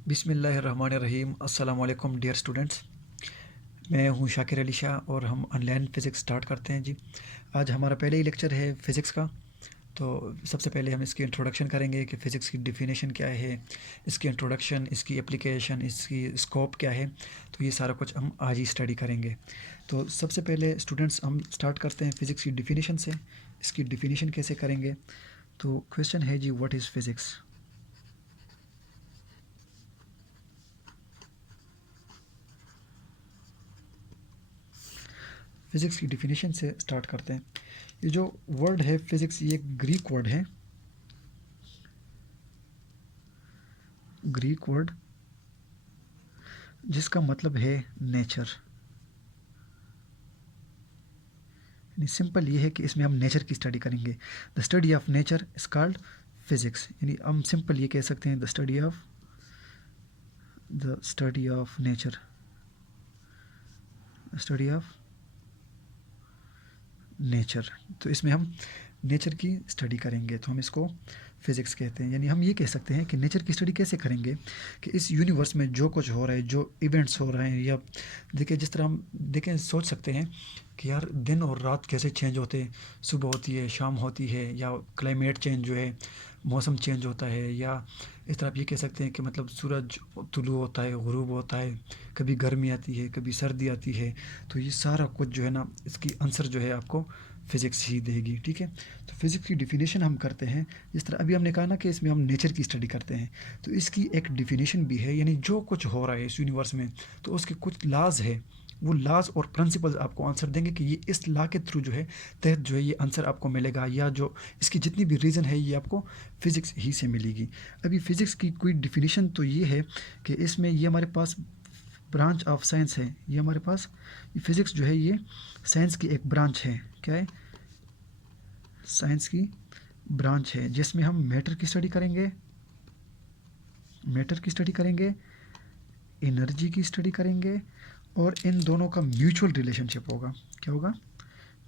बिस्मिल्लाहिर्रहमानिर्रहीम। अस्सलाम वालेकुम डियर स्टूडेंट्स। मैं हूं शाकिर अली शाह और हम ऑनलाइन फ़िज़िक्स स्टार्ट करते हैं जी। आज हमारा पहले ही लेक्चर है फ़िज़िक्स का। तो सबसे पहले हम इसकी इंट्रोडक्शन करेंगे कि फ़िज़िक्स की डिफ़िनेशन क्या है, इसकी इंट्रोडक्शन, इसकी एप्लीकेशन, इसकी स्कोप क्या है। तो ये सारा कुछ हम आज ही स्टडी करेंगे। तो सबसे पहले स्टूडेंट्स हम स्टार्ट करते हैं फ़िज़िक्स की डिफ़िनेशन से। इसकी डिफ़िनेशन कैसे करेंगे? तो क्वेश्चन है जी, व्हाट इज़ फ़िज़िक्स? फ़िज़िक्स की डिफ़िनेशन से स्टार्ट करते हैं। ये जो वर्ड है फ़िज़िक्स, ये एक ग्रीक वर्ड है। ग्रीक वर्ड जिसका मतलब है नेचर। यानी सिंपल ये है कि इसमें हम नेचर की स्टडी करेंगे। The study of nature is called physics. यानी हम सिंपल ये कह सकते हैं the study of nature, study of nature. तो इसमें हम नेचर की स्टडी करेंगे तो हम इसको फिज़िक्स कहते हैं। यानी हम ये कह सकते हैं कि नेचर की स्टडी कैसे करेंगे कि इस यूनिवर्स में जो कुछ हो रहा है, जो इवेंट्स हो रहे हैं, या देखिए जिस तरह हम देखें सोच सकते हैं कि यार दिन और रात कैसे चेंज होते हैं, सुबह होती है, शाम होती है, या क्लाइमेट चेंज जो है, मौसम चेंज होता है, या इस तरह आप ये कह सकते हैं कि मतलब सूरज तुलू होता है, गुरूब होता है, कभी गर्मी आती है, कभी सर्दी आती है। तो ये सारा कुछ जो है ना, इसकी आंसर जो है आपको फ़िज़िक्स ही देगी। ठीक है, तो फिज़िक्स की डिफ़िनेशन हम करते हैं जिस तरह अभी हमने कहा ना कि इसमें हम नेचर की स्टडी करते हैं। तो इसकी एक डिफ़िनेशन भी है, यानी जो कुछ हो रहा है इस यूनिवर्स में तो उसके कुछ लाज है, वो लाज और प्रिंसिपल्स आपको आंसर देंगे कि ये इस लॉ के थ्रू जो है तहत जो है ये आंसर आपको मिलेगा, या जो इसकी जितनी भी रीज़न है ये आपको फ़िज़िक्स ही से मिलेगी। अभी फ़िज़िक्स की कोई डिफ़िनेशन तो ये है कि इसमें ये हमारे पास ब्रांच ऑफ साइंस है। ये हमारे पास फिज़िक्स जो है ये साइंस की एक ब्रांच है। क्या है? साइंस की ब्रांच है जिसमें हम मैटर की स्टडी करेंगे, मैटर की स्टडी करेंगे, एनर्जी की स्टडी करेंगे, और इन दोनों का म्यूचुअल रिलेशनशिप होगा। क्या होगा?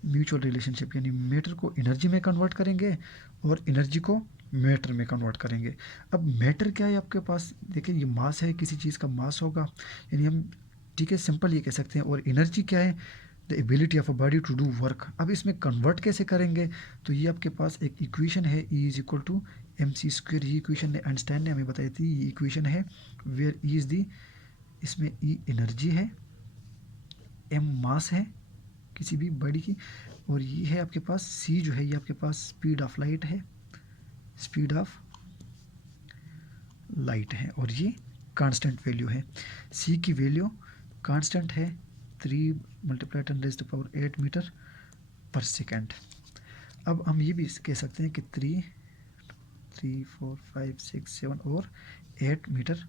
Mutual relationship. यानी मैटर को एनर्जी में कन्वर्ट करेंगे और एनर्जी को मैटर में कन्वर्ट करेंगे। अब मैटर क्या है आपके पास? देखिए ये मास है, किसी चीज़ का मास होगा, यानी हम ठीक है सिंपल ये कह सकते हैं। और एनर्जी क्या है? The ability of a body to do work. अब इसमें कन्वर्ट कैसे करेंगे? तो ये आपके पास एक इक्वेशन है, E is equal to M C square. ये इक्वेशन ने आइंस्टाइन ने हमें बताई थी। ये इक्वेशन है वेयर ई इज़ दी, इसमें ई एनर्जी है, एम मास है किसी भी बॉडी की, और ये है आपके पास सी जो है, ये आपके पास स्पीड ऑफ लाइट है, स्पीड ऑफ लाइट है, और ये कांस्टेंट वैल्यू है। सी की वैल्यू कांस्टेंट है 3 मल्टीप्लाई 10⁻⁸ मीटर पर सेकेंड। अब हम ये भी कह सकते हैं कि 3, 4, 5, 6, 7 और 8 मीटर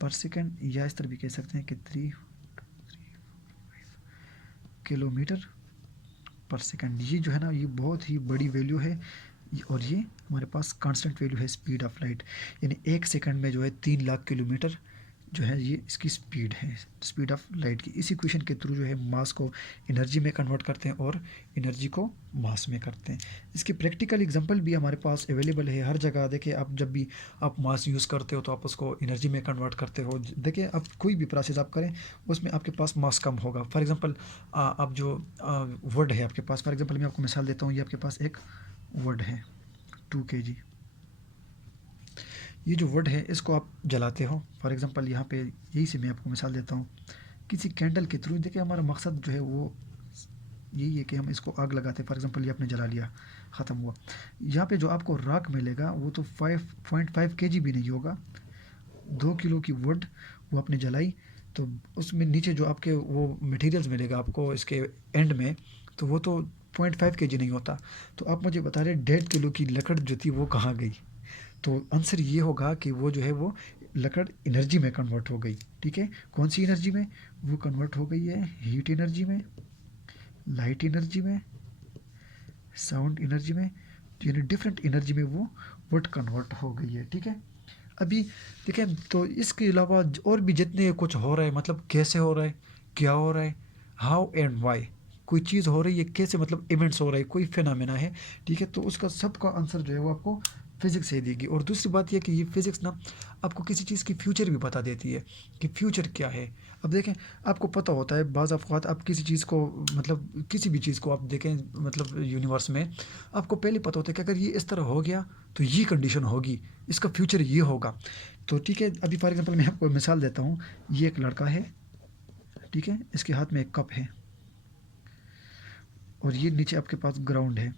पर सेकेंड, या इस तरह भी कह सकते हैं कि 3 किलोमीटर पर सेकेंड। ये जो है ना, ये बहुत ही बड़ी वैल्यू है, और ये हमारे पास कांस्टेंट वैल्यू है स्पीड ऑफ लाइट। यानी 1 सेकंड में जो है 3 लाख किलोमीटर जो है ये इसकी स्पीड है, स्पीड ऑफ लाइट की। इस इक्वेशन के थ्रू जो है मास को एनर्जी में कन्वर्ट करते हैं और एनर्जी को मास में करते हैं। इसके प्रैक्टिकल एग्जांपल भी हमारे पास अवेलेबल है हर जगह। देखिए आप जब भी आप मास यूज़ करते हो तो आप उसको एनर्जी में कन्वर्ट करते हो। देखिए आप कोई भी प्रोसेस आप करें उसमें आपके पास मास कम होगा। फॉर एग्जांपल आप जो वर्ड है आपके पास, फॉर एग्जांपल मैं आपको मिसाल देता हूँ, ये आपके पास एक वर्ड है 2 kg। ये जो वर्ड है इसको आप जलाते हो, फॉर एग्जांपल यहाँ पे यही से मैं आपको मिसाल देता हूँ किसी कैंडल के थ्रू। देखिए हमारा मकसद जो है वो यही है कि हम इसको आग लगाते हैं। फॉर एग्जांपल ये आपने जला लिया, ख़त्म हुआ। यहाँ पे जो आपको राख मिलेगा वो तो 5.5 kg भी नहीं होगा। 2 किलो की वुड वो आपने जलाई, तो उसमें नीचे जो आपके वो मटेरियल्स मिलेगा आपको इसके एंड में, तो वो तो 0.5 kg नहीं होता। तो आप मुझे बता रहे 1.5 किलो की लकड़ जो थी वो कहाँ गई? तो आंसर ये होगा कि वो जो है वो लकड़ एनर्जी में कन्वर्ट हो गई। ठीक है, कौन सी एनर्जी में? वो कन्वर्ट हो गई है हीट एनर्जी में, लाइट एनर्जी में, साउंड एनर्जी में, यानी डिफरेंट एनर्जी में वो वुड कन्वर्ट हो गई है। ठीक है, अभी देखें तो इसके अलावा और भी जितने कुछ हो रहा है, मतलब कैसे हो रहा है, क्या हो रहा है, हाउ एंड वाई, कोई चीज़ हो रही है कैसे, मतलब इवेंट्स हो रहा है, कोई फिनोमेना है। ठीक है, तो उसका सबका आंसर जो है वो आपको फिज़िक्स से देगी। और दूसरी बात यह कि ये फिज़िक्स ना आपको किसी चीज़ की फ्यूचर भी बता देती है कि फ्यूचर क्या है। अब देखें, आपको पता होता है बाज़ अवक़ात आप किसी चीज़ को, मतलब किसी भी चीज़ को आप देखें, मतलब यूनिवर्स में आपको पहले पता होता है कि अगर ये इस तरह हो गया तो ये कंडीशन होगी, इसका फ्यूचर ये होगा। तो ठीक है, अभी फॉर एग्ज़ाम्पल मैं आपको मिसाल देता हूँ। ये एक लड़का है, ठीक है, इसके हाथ में एक कप है और ये नीचे आपके पास ग्राउंड है।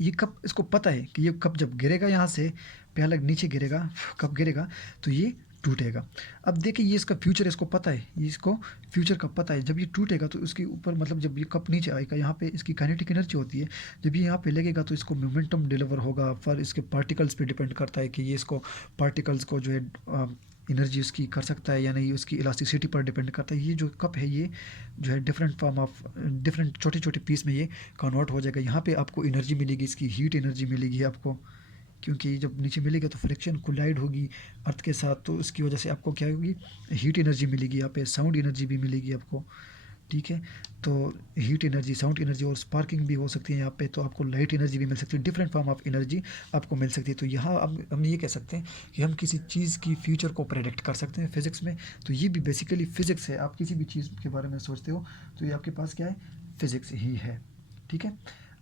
ये कप, इसको पता है कि ये कप जब गिरेगा यहाँ से, प्याला नीचे गिरेगा, कप गिरेगा तो ये टूटेगा। अब देखिए, ये इसका फ्यूचर इसको पता है, ये इसको फ्यूचर का पता है। जब ये टूटेगा तो उसके ऊपर, मतलब जब ये कप नीचे आएगा, यहाँ पे इसकी काइनेटिक एनर्जी होती है। जब ये यहाँ पे लगेगा तो इसको मोमेंटम डिलीवर होगा। फिर इसके पार्टिकल्स पे डिपेंड करता है कि ये इसको पार्टिकल्स को जो है एनर्जी उसकी कर सकता है या नहीं, उसकी इलास्टिसिटी पर डिपेंड करता है। ये जो कप है ये जो है डिफरेंट फॉर्म ऑफ डिफरेंट छोटे छोटे पीस में ये कन्वर्ट हो जाएगा। यहाँ पे आपको एनर्जी मिलेगी, इसकी हीट एनर्जी मिलेगी आपको, क्योंकि जब नीचे मिलेगा तो फ्रिक्शन कोलाइड होगी अर्थ के साथ, तो उसकी वजह से आपको क्या होगी, हीट एनर्जी मिलेगी। यहाँ पे साउंड एनर्जी भी मिलेगी आपको, ठीक है। तो हीट एनर्जी, साउंड एनर्जी और स्पार्किंग भी हो सकती है यहाँ पे। तो आपको लाइट एनर्जी भी मिल सकती है, डिफरेंट फॉर्म ऑफ एनर्जी आपको मिल सकती है। तो यहाँ अब हम ये कह सकते हैं कि हम किसी चीज़ की फ्यूचर को प्रेडिक्ट कर सकते हैं फिज़िक्स में। तो ये भी बेसिकली फ़िज़िक्स है। आप किसी भी चीज़ के बारे में सोचते हो तो ये आपके पास क्या है, फ़िज़िक्स ही है, ठीक है।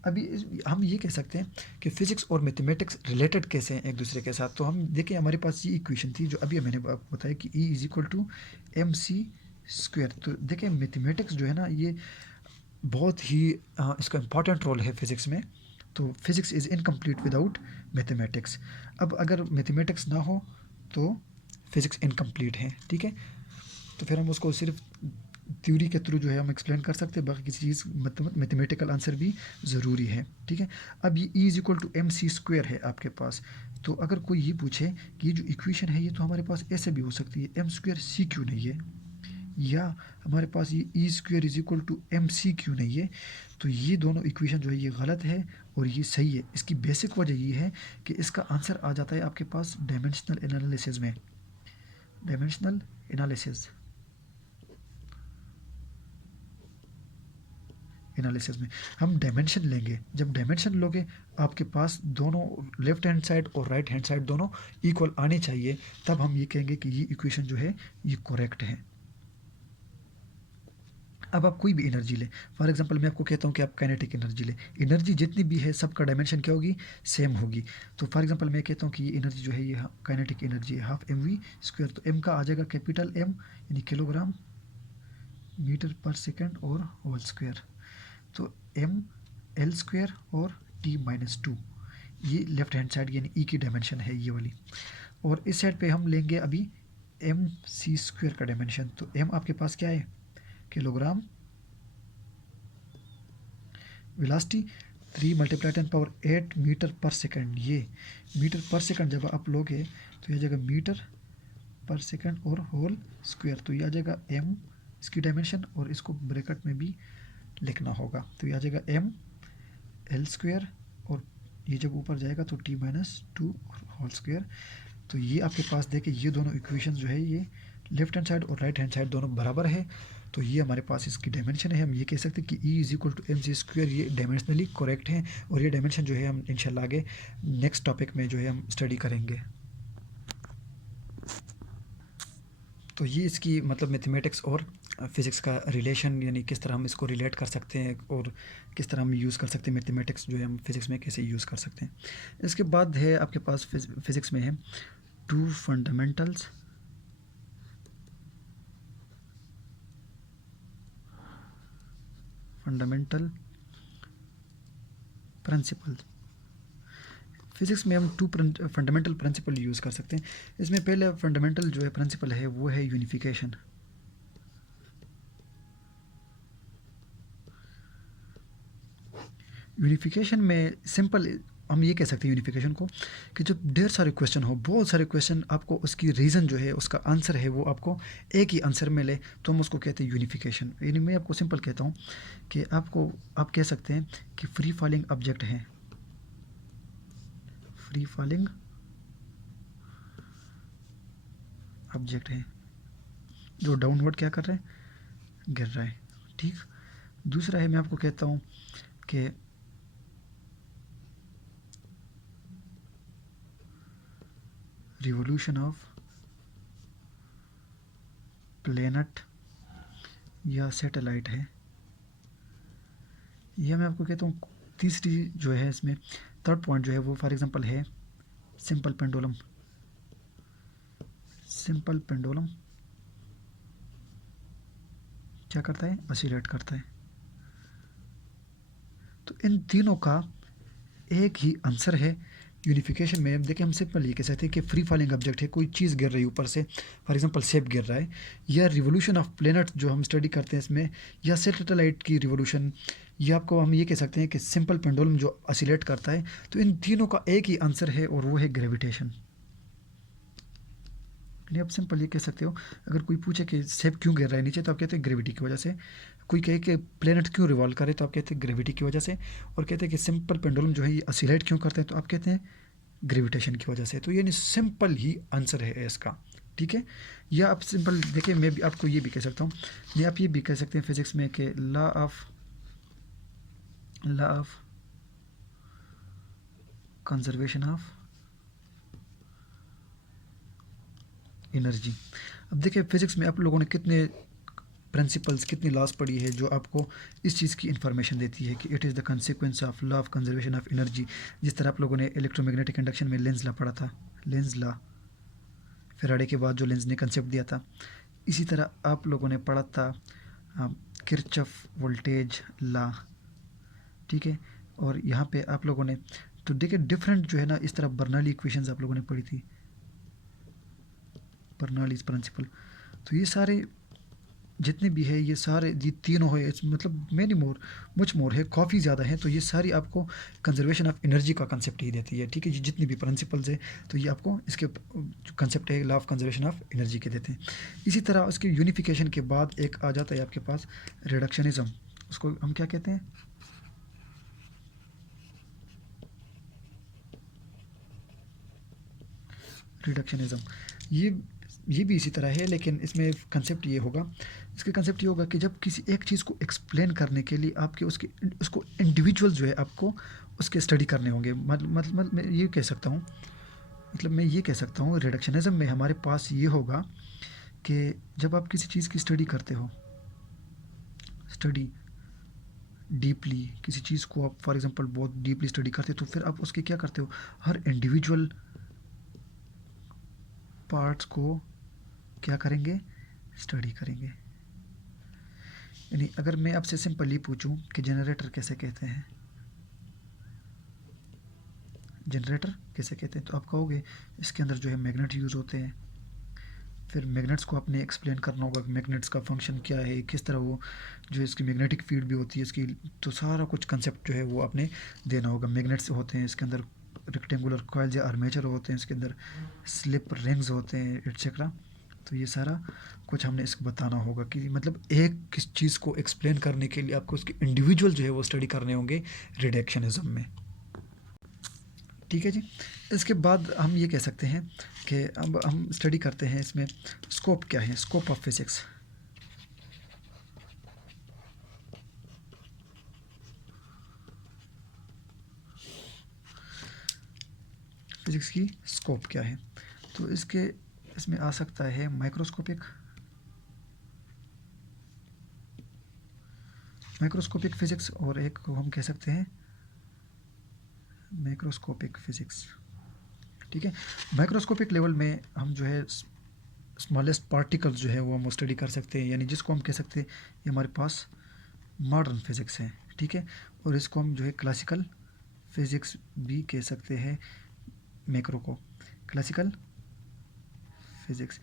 अभी हम ये कह सकते हैं कि फ़िज़िक्स और मैथमेटिक्स रिलेटेड कैसे हैं एक दूसरे के साथ। तो हम देखें, हमारे पास ये इक्वेशन थी जो अभी मैंने आपको बताया कि E is equal to mc²। तो देखें, मैथमेटिक्स जो है ना, ये बहुत ही इसका इम्पॉर्टेंट रोल है फिज़िक्स में। तो physics is incomplete without mathematics. अब अगर मैथमेटिक्स ना हो तो फिज़िक्स इनकम्प्लीट है, ठीक है। तो फिर हम उसको सिर्फ थ्योरी के थ्रू जो है हम एक्सप्लेन कर सकते हैं, बाकी किसी चीज़ मैथमेटिकल आंसर भी ज़रूरी है, ठीक है। अब ये E is equal to mc² है आपके पास। तो अगर कोई ये पूछे कि ये जो इक्वेशन है ये तो हमारे पास ऐसे भी हो सकती है, m² c क्यों नहीं है, या हमारे पास ये E² is equal to mc क्यों नहीं है। तो ये दोनों इक्वेशन जो है ये गलत है और ये सही है। इसकी बेसिक वजह ये है कि इसका आंसर आ जाता है आपके पास डायमेंशनल एनालिसिस में। डायमेंशनल एनालिसिस एनालिसिस में हम डायमेंशन लेंगे। जब डायमेंशन लोगे, आपके पास दोनों लेफ्ट हैंड साइड और राइट हैंड साइड दोनों इक्वल आने चाहिए, तब हम ये कहेंगे कि ये इक्वेशन जो है ये करेक्ट है। अब आप कोई भी एनर्जी लें, फॉर एग्जांपल मैं आपको कहता हूँ कि आप काइनेटिक एनर्जी लें, एनर्जी जितनी भी है सबका डायमेंशन क्या होगी, सेम होगी। तो फॉर एग्जांपल मैं कहता हूँ कि ये एनर्जी जो है ये काइनेटिक एनर्जी है हाफ mv²। तो m का आ जाएगा कैपिटल M, यानी किलोग्राम मीटर पर सेकेंड और होल स्क्वायर। तो ml² और t-2, ये लेफ्ट हैंड साइड यानी E की डायमेंशन है ये वाली। और इस साइड पे हम लेंगे अभी mc² का डायमेंशन। तो m आपके पास क्या है, किलोग्राम, वेलोसिटी 3 × 10⁸ मीटर पर सेकंड। ये मीटर पर सेकंड जब आप लोगे तो ये आ जाएगा मीटर पर सेकंड और होल स्क्वायर। तो ये आ जाएगा m इसकी डायमेंशन, और इसको ब्रैकेट में भी लिखना होगा। तो ये आ जाएगा ml², और ये जब ऊपर जाएगा तो t-2 होल स्क्वायर। तो ये आपके पास देखे, ये दोनों इक्वेशन जो है ये लेफ्ट हैंड साइड और राइट हैंड साइड दोनों बराबर है। तो ये हमारे पास इसकी डायमेंशन है। हम ये कह सकते हैं कि E is equal to mc², ये डायमेंशनली करेक्ट है। और ये डायमेंशन जो है हम इंशाल्लाह आगे नेक्स्ट टॉपिक में जो है हम स्टडी करेंगे। तो ये इसकी मतलब मैथमेटिक्स और फिज़िक्स का रिलेशन, यानी किस तरह हम इसको रिलेट कर सकते हैं और किस तरह हम यूज़ कर सकते हैं मैथमेटिक्स जो है हम फिज़िक्स में कैसे यूज़ कर सकते हैं। इसके बाद है आपके पास फिज़िक्स में है 2 फंडामेंटल्स, फंडामेंटल प्रिंसिपल। फिज़िक्स में हम 2 फंडामेंटल प्रिंसिपल यूज़ कर सकते हैं। इसमें पहले फंडामेंटल जो है प्रिंसिपल है वो है यूनिफिकेशन। यूनिफिकेशन में सिंपल हम ये कह सकते हैं यूनिफिकेशन को कि जब ढेर सारे क्वेश्चन हो, बहुत सारे क्वेश्चन, आपको उसकी रीज़न जो है उसका आंसर है वो आपको एक ही आंसर मिले, तो हम उसको कहते हैं यूनिफिकेशन। यानी मैं आपको सिंपल कहता हूँ कि आप कह सकते हैं कि फ्री फॉलिंग ऑब्जेक्ट हैं, फ्री फॉलिंग ऑब्जेक्ट है जो डाउनवर्ड क्या कर रहे हैं, गिर रहा है, ठीक। दूसरा है, मैं आपको कहता हूँ कि रिवोल्यूशन ऑफ प्लेनेट या सैटेलाइट है, यह मैं आपको कहता हूँ। तीसरी जो है इसमें थर्ड पॉइंट जो है वो फॉर एग्जांपल है सिंपल पेंडुलम। सिंपल पेंडुलम क्या करता है, ऑसिलेट करता है। तो इन तीनों का एक ही आंसर है यूनिफिकेशन में। देखिए हम सिंपल ये कह सकते हैं कि फ्री फॉलिंग ऑब्जेक्ट है, कोई चीज़ गिर रही है ऊपर से, फॉर एग्जांपल सेब गिर रहा है, या रिवोल्यूशन ऑफ प्लेनेट जो हम स्टडी करते हैं इसमें, या सैटेलाइट की रिवोल्यूशन, या आपको हम ये कह सकते हैं कि सिंपल पेंडुलम जो ऑसिलेट करता है। तो इन तीनों का एक ही आंसर है और वो है ग्रेविटेशन। यानी आप सिंपल ये कह सकते हो, अगर कोई पूछे कि सेब क्यों गिर रहा है नीचे, तो आप कहते हैं ग्रेविटी की वजह से। कोई कहे कि प्लेनेट क्यों रिवॉल्व करे, तो आप कहते हैं ग्रेविटी की वजह से। और कहते हैं कि सिंपल पेंडुलम जो है ये ऑसिलेट क्यों करते हैं, तो आप कहते हैं ग्रेविटेशन की वजह से। तो यानी सिंपल ही आंसर है इसका, ठीक है। या आप सिंपल देखिए, मैं भी आपको ये भी कह सकता हूँ, या आप ये भी कह सकते हैं फिजिक्स में कि law of conservation of energy. अब देखिए फिजिक्स में आप लोगों ने कितने प्रिंसिपल्स, कितनी लॉस पड़ी है जो आपको इस चीज़ की इन्फॉर्मेशन देती है कि it is the consequence of law of conservation of energy. जिस तरह आप लोगों ने इलेक्ट्रोमैग्नेटिक इंडक्शन में लेंस लॉ पढ़ा था, लेंस लॉ, फेराडे के बाद जो लेंस ने कंसेप्ट दिया था, इसी तरह आप लोगों ने पढ़ा था किरचॉफ वोल्टेज लॉ, ठीक है। और यहाँ पे आप लोगों ने तो देखिए डिफरेंट जो है ना, इस तरह बर्नौली इक्वेशंस आप लोगों ने पढ़ी थी, बर्नौलीज प्रिंसिपल। तो ये सारे जितने भी है, ये सारे ये तीनों है, मतलब मैनी मोर, मुच मोर है, काफ़ी ज़्यादा है। तो ये सारी आपको कंजर्वेशन ऑफ एनर्जी का कंसेप्ट ही देती है, ठीक है। जितनी भी प्रिंसिपल्स है तो ये आपको इसके जो कंसेप्ट है law of conservation of energy के देते हैं। इसी तरह उसके यूनिफिकेशन के बाद एक आ जाता है आपके पास रिडक्शनिज्म। उसको हम क्या कहते हैं, रिडक्शनिज्म। ये भी इसी तरह है, लेकिन इसमें कंसेप्ट ये होगा, इसका कंसेप्ट ये होगा कि जब किसी एक चीज़ को एक्सप्लेन करने के लिए आपके उसको इंडिविजुअल जो है आपको उसके स्टडी करने होंगे। मतलब मैं ये कह सकता हूँ, मतलब मैं ये कह सकता हूँ रिडक्शनिज्म में हमारे पास ये होगा कि जब आप किसी चीज़ की स्टडी करते हो, स्टडी डीपली किसी चीज़ को आप फॉर एग्जांपल बहुत डीपली स्टडी करते हो, तो फिर आप उसके क्या करते हो, हर इंडिविजुअल पार्ट्स को क्या करेंगे, स्टडी करेंगे। यानी अगर मैं आपसे सिंपली पूछूं कि जनरेटर कैसे कहते हैं, जनरेटर कैसे कहते हैं, तो आप कहोगे इसके अंदर जो है मैग्नेट यूज़ होते हैं। फिर मैग्नेट्स को आपने एक्सप्लेन करना होगा कि मैग्नेट्स का फंक्शन क्या है, किस तरह वो जो इसकी मैग्नेटिक फील्ड भी होती है इसकी। तो सारा कुछ कंसेप्ट जो है वो आपने देना होगा। मैग्नेट्स होते हैं इसके अंदर, रेक्टेंगुलर कॉइल या आर्मेचर होते हैं इसके अंदर, स्लिप रिंग्स होते हैं एटसेट्रा। तो ये सारा कुछ हमने इसको बताना होगा कि मतलब एक किस चीज़ को एक्सप्लेन करने के लिए आपको उसके इंडिविजुअल जो है वो स्टडी करने होंगे रिडक्शनिज्म में, ठीक है जी। इसके बाद हम ये कह सकते हैं कि अब हम स्टडी करते हैं इसमें स्कोप क्या है, स्कोप ऑफ फिजिक्स। फिजिक्स की स्कोप क्या है, तो इसमें आ सकता है माइक्रोस्कोपिक फिजिक्स, और एक को हम कह सकते हैं मैक्रोस्कोपिक फिजिक्स, ठीक है। माइक्रोस्कोपिक लेवल में हम जो है स्मॉलेस्ट पार्टिकल्स जो है वो हम स्टडी कर सकते हैं, यानी जिसको हम कह सकते हैं ये हमारे पास मॉडर्न फिजिक्स है, ठीक है। और इसको हम जो है क्लासिकल फिजिक्स भी कह सकते हैं, मैक्रो को क्लासिकल फिजिक्स।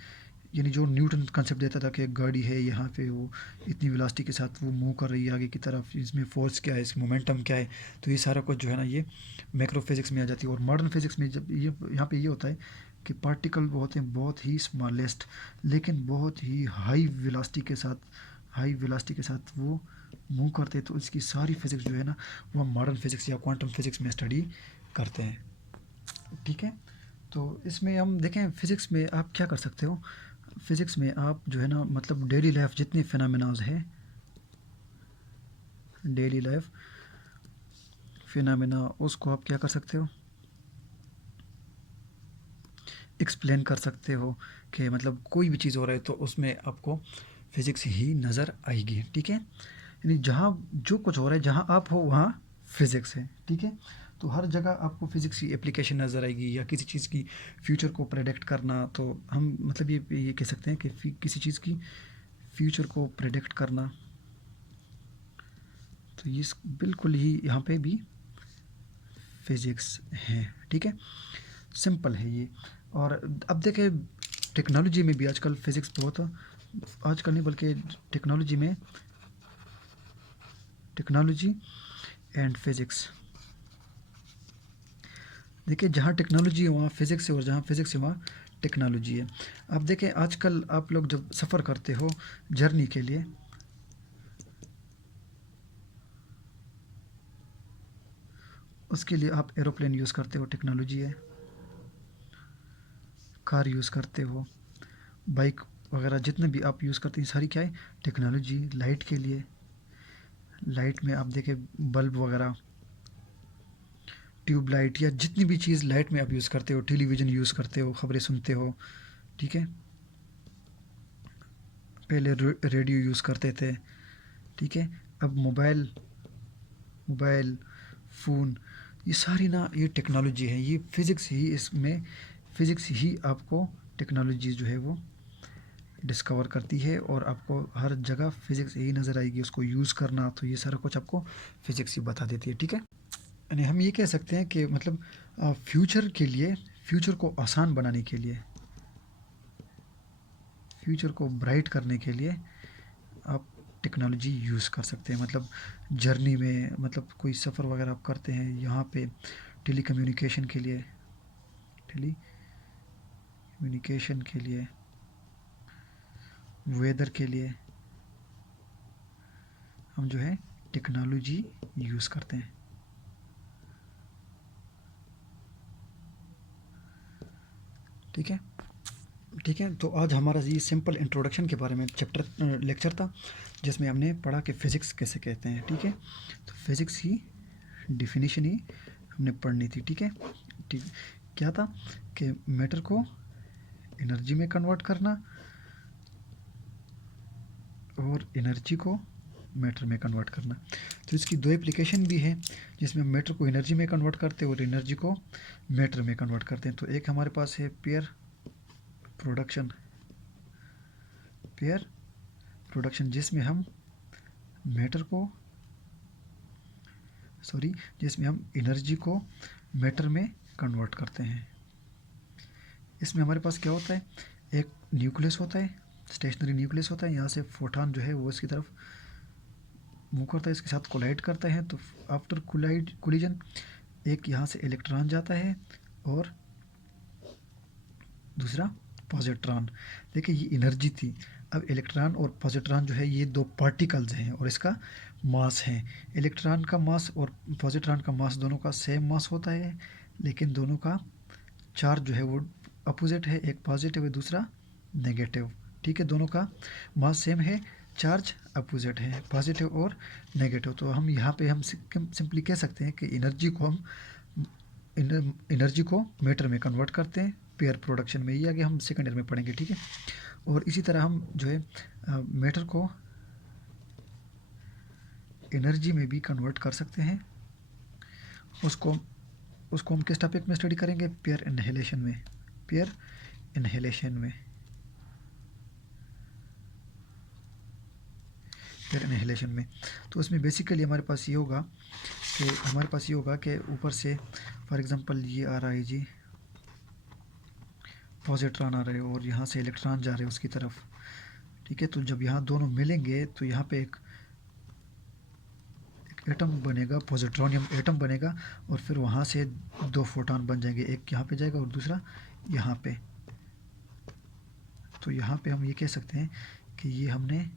यानी जो न्यूटन कंसेप्ट देता था कि एक गाड़ी है यहाँ पे, वो इतनी वेलोसिटी के साथ वो मूव कर रही है आगे की तरफ, इसमें फोर्स क्या है, इसमें मोमेंटम क्या है, तो ये सारा कुछ जो है ना ये मैक्रो फिजिक्स में आ जाती है। और मॉडर्न फिजिक्स में जब ये यहाँ पे ये होता है कि पार्टिकल होते हैं बहुत ही स्मॉलेस्ट, लेकिन बहुत ही हाई वेलोसिटी के साथ वो मूव करते हैं। तो इसकी सारी फिजिक्स जो है ना वो हम मॉडर्न फिजिक्स या क्वांटम फिजिक्स में स्टडी करते हैं, ठीक है। तो इसमें हम देखें फिज़िक्स में आप क्या कर सकते हो, फिज़िक्स में आप जो है ना मतलब डेली लाइफ जितनी फिनोमेनाज है, डेली लाइफ फिनोमेना, उसको आप क्या कर सकते हो, एक्सप्लेन कर सकते हो कि मतलब कोई भी चीज़ हो रहा है तो उसमें आपको फिज़िक्स ही नज़र आएगी, ठीक है? यानी जहाँ जो कुछ हो रहा है, जहाँ आप हो वहाँ फिज़िक्स है, ठीक है? तो हर जगह आपको फिज़िक्स की एप्लीकेशन नज़र आएगी, या किसी चीज़ की फ्यूचर को प्रेडिक्ट करना, तो हम मतलब ये कह सकते हैं कि किसी चीज़ की फ्यूचर को प्रेडिक्ट करना, तो ये बिल्कुल ही यहाँ पे भी फिज़िक्स है, ठीक है? सिंपल है ये। और अब देखें, टेक्नोलॉजी में भी आजकल फिज़िक्स बहुत, आजकल नहीं बल्कि टेक्नोलॉजी एंड फिज़िक्स, देखिए जहाँ टेक्नोलॉजी है वहाँ फिज़िक्स है, और जहाँ फिज़िक्स है वहाँ टेक्नोलॉजी है। अब देखें आजकल आप लोग जब सफ़र करते हो जर्नी के लिए, उसके लिए आप एरोप्लेन यूज़ करते हो, टेक्नोलॉजी है। कार यूज़ करते हो, बाइक वगैरह जितने भी आप यूज़ करते हैं सारी क्या है, टेक्नोलॉजी। लाइट के लिए, लाइट में आप देखें बल्ब वगैरह, ट्यूबलाइट, या जितनी भी चीज़ लाइट में आप यूज़ करते हो, टेलीविज़न यूज़ करते हो, खबरें सुनते हो, ठीक है? पहले रेडियो यूज़ करते थे, ठीक है? अब मोबाइल, मोबाइल फ़ोन, ये सारी ना ये टेक्नोलॉजी है, ये फ़िज़िक्स ही इसमें, फ़िज़िक्स ही आपको टेक्नोलॉजी जो है वो डिस्कवर करती है, और आपको हर जगह फ़िज़िक्स यही नज़र आएगी, उसको यूज़ करना, तो ये सारा कुछ आपको फ़िज़िक्स ही बता देती है, ठीक है? यानी हम ये कह सकते हैं कि मतलब फ्यूचर के लिए, फ्यूचर को आसान बनाने के लिए, फ्यूचर को ब्राइट करने के लिए आप टेक्नोलॉजी यूज़ कर सकते हैं। मतलब जर्नी में, मतलब कोई सफ़र वगैरह आप करते हैं, यहाँ पे टेली कम्युनिकेशन के लिए, टेली कम्युनिकेशन के लिए, वेदर के लिए हम जो है टेक्नोलॉजी यूज़ करते हैं, ठीक है? ठीक है, तो आज हमारा ये सिंपल इंट्रोडक्शन के बारे में चैप्टर लेक्चर था, जिसमें हमने पढ़ा कि फ़िज़िक्स कैसे कहते हैं, ठीक है? तो फिज़िक्स की डिफिनीशन ही हमने पढ़नी थी, ठीक है? ठीक, क्या था कि मैटर को एनर्जी में कन्वर्ट करना, और एनर्जी को मैटर में कन्वर्ट करना। तो इसकी दो एप्लीकेशन भी है, जिसमें मैटर को एनर्जी में कन्वर्ट करते हैं और एनर्जी को मैटर में कन्वर्ट करते हैं। तो एक हमारे पास है पेयर प्रोडक्शन, पेयर प्रोडक्शन, जिसमें हम मैटर को, सॉरी, जिसमें हम एनर्जी को मैटर में कन्वर्ट करते हैं। इसमें हमारे पास क्या होता है, एक न्यूक्लियस होता है, स्टेशनरी न्यूक्लियस होता है, यहाँ से फोटॉन जो है वो इसकी तरफ मूव करता है, इसके साथ कोलाइड करता है, तो आफ्टर कोलिजन एक यहाँ से इलेक्ट्रॉन जाता है, और दूसरा पॉजिट्रॉन। देखिए ये एनर्जी थी। अब इलेक्ट्रॉन और पॉजिट्रॉन जो है ये दो पार्टिकल्स हैं, और इसका मास है। इलेक्ट्रॉन का मास और पॉजिट्रॉन का मास दोनों का सेम मास होता है, लेकिन दोनों का चार्ज जो है वो अपोजिट है, एक पॉजिटिव है दूसरा नेगेटिव, ठीक है? दोनों का मास सेम है, चार्ज अपोजिट है, पॉजिटिव और नेगेटिव। तो हम यहाँ पे हम सिंपली कह सकते हैं कि एनर्जी को हम एनर्जी को मैटर में कन्वर्ट करते हैं पेयर प्रोडक्शन में, ये आगे हम सेकेंड ईयर में पढ़ेंगे, ठीक है? और इसी तरह हम जो है मैटर को एनर्जी में भी कन्वर्ट कर सकते हैं। उसको उसको हम किस टॉपिक में स्टडी करेंगे, पेयर इनहेलेशन में, पेयर इनहेलेशन में, पेयर इनहेलेशन में। तो उसमें बेसिकली हमारे पास ये होगा कि ऊपर से फॉर एग्जांपल ये आ रहा है जी, पॉजिट्रॉन आ रहे हैं, और यहाँ से इलेक्ट्रॉन जा रहे हैं उसकी तरफ, ठीक है? तो जब यहाँ दोनों मिलेंगे तो यहाँ पे एक एटम बनेगा, पॉजिट्रॉनियम एटम बनेगा, और फिर वहाँ से दो फोटॉन बन जाएंगे, एक यहाँ पे जाएगा और दूसरा यहाँ पे। तो यहाँ पे हम ये कह सकते हैं कि ये हमने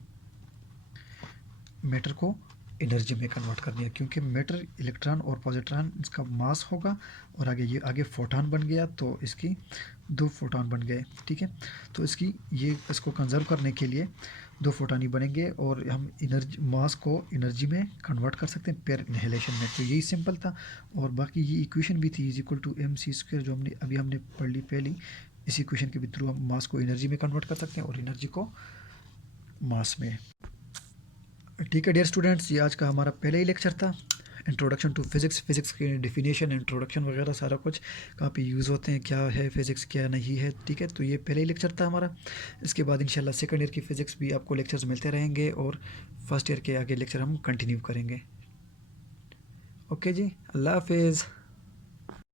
मैटर को एनर्जी में कन्वर्ट कर दिया, क्योंकि मैटर, इलेक्ट्रॉन और पॉजिट्रॉन, इसका मास होगा, और ये आगे फोटॉन बन गया, तो इसकी दो फोटॉन बन गए, ठीक है? तो इसको कंजर्व करने के लिए दो फोटॉन ही बनेंगे, और हम एनर्जी, मास को एनर्जी में कन्वर्ट कर सकते हैं पेयर इनहेलेशन में। तो यही सिंपल था। और बाकी ये इक्वेशन भी थी, is equal to mc square, जो हमने पढ़ ली पहली, इसी इक्वेशन के भी थ्रू हम मास को एनर्जी में कन्वर्ट कर सकते हैं और एनर्जी को मास में। ठीक है डियर स्टूडेंट्स, ये आज का हमारा पहला ही लेक्चर था, इंट्रोडक्शन टू फिज़िक्स, फिज़िक्स की डेफिनेशन, इंट्रोडक्शन वगैरह सारा कुछ कहाँ पे यूज़ होते हैं, क्या है फिज़िक्स क्या नहीं है। ठीक है, तो ये पहला ही लेक्चर था हमारा। इसके बाद इंशाल्लाह सेकंड ईयर की फ़िज़िक्स भी आपको लेक्चर्स मिलते रहेंगे और फर्स्ट ईयर के आगे लेक्चर हम कंटिन्यू करेंगे। ओके जी, अल्लाह हाफिज़।